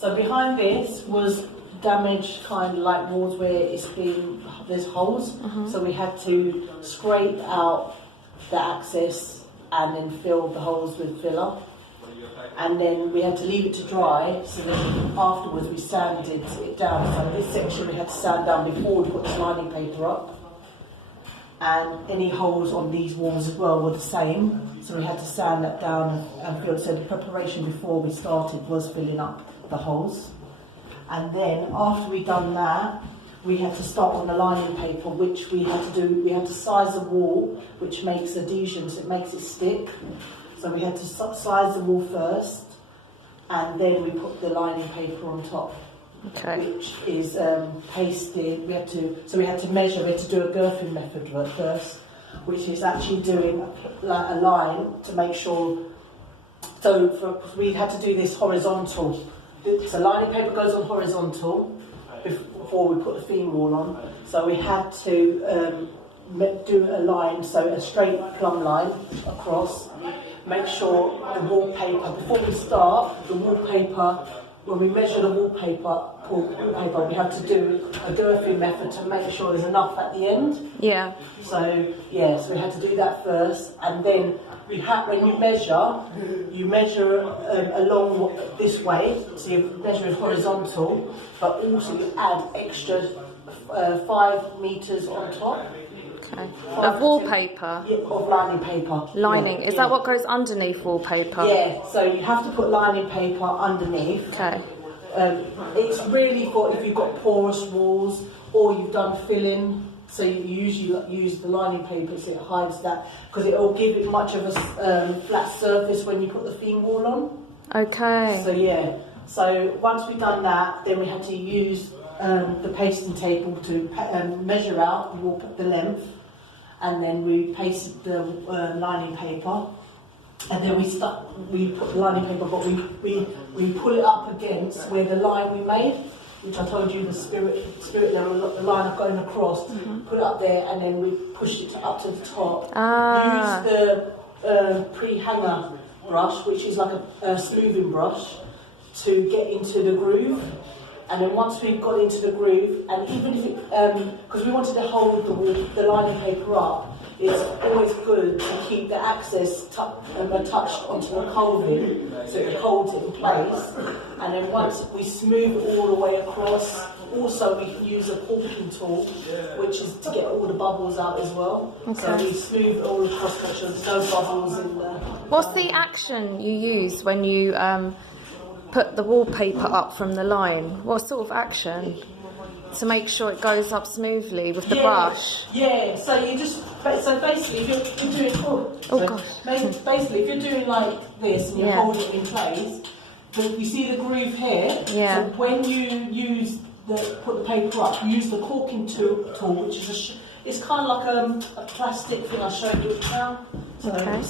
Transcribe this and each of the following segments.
So behind this was damaged kind of like walls where there's holes. So we had to scrape out the access and then fill the holes with filler. And then we had to leave it to dry, so then afterwards we sanded it down. So this section we had to sand down before we put the lining paper up. And any holes on these walls as well were the same, so we had to sand that down and fill it. So the preparation before we started was filling up the holes. And then after we'd done that, we had to start on the lining paper, which we had to do. We had to size the wall, which makes adhesion, so it makes it stick. So we had to size the wall first, and then we put the lining paper on top, which is pasted. We had to measure. We had to do a girthing method first, which is actually doing like a line to make sure. So we had to do this horizontal. So lining paper goes on horizontal before we put the theme wall on. So we had to do a line, so a straight plumb line across. Make sure the wallpaper, before we start, the wallpaper, when we measure the wallpaper, we have to do a girthing method to make sure there's enough at the end. Yeah. So we had to do that first, and then when you measure along this way, so you measure it horizontal, but also you add extra 5 meters on top. Okay. Of wallpaper? Yeah, of lining paper. Lining, is that what goes underneath wallpaper? Yeah, so you have to put lining paper underneath. Okay. It's really for if you've got porous walls or you've done filling, so you usually use the lining paper so it hides that, because it will give it much of a flat surface when you put the theme wall on. Okay. So yeah, so once we've done that, then we had to use the pasting table to measure out the length, and then we pasted the lining paper, and then we put the lining paper, but we pull it up against where the line we made, which I told you the spirit the line of going across. Put it up there, and then we pushed it up to the top. Use the pre-hanger brush, which is like a smoothing brush, to get into the groove. And then once we've got into the groove, and even if it, because we wanted to hold the lining paper up, it's always good to keep the access attached onto the coving so it holds it in place. And then once we smooth it all the way across, also we can use a caulking tool, which is to get all the bubbles out as well. Okay. So we smooth it all across, make sure there's no bubbles in there. What's the action you use when you put the wallpaper up from the line? What sort of action to make sure it goes up smoothly with the brush? Yeah, so basically if you're doing basically if you're doing like this and you're holding it in place, you see the groove here. Yeah. So when you put the paper up, you use the caulking tool, which is it's kind of like a plastic thing. I'll show you now. So okay.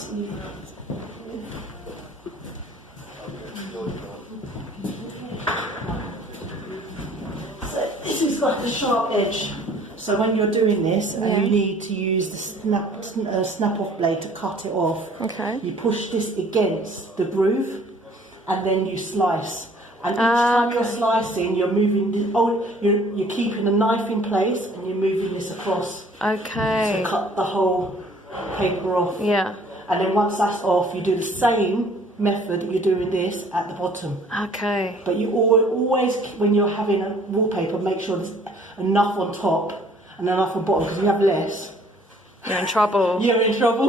So this is like a sharp edge. So when you're doing this, and you need to use the snap-off blade to cut it off. Okay. You push this against the groove, and then you slice. And each time you're slicing, you're moving. You're keeping the knife in place, and you're moving this across. Okay. To cut the whole paper off. Yeah. And then once that's off, you do the same method. You're doing this at the bottom. Okay. But you always, when you're having a wallpaper, make sure there's enough on top and enough on bottom, because if you have less, you're in trouble. You're in trouble.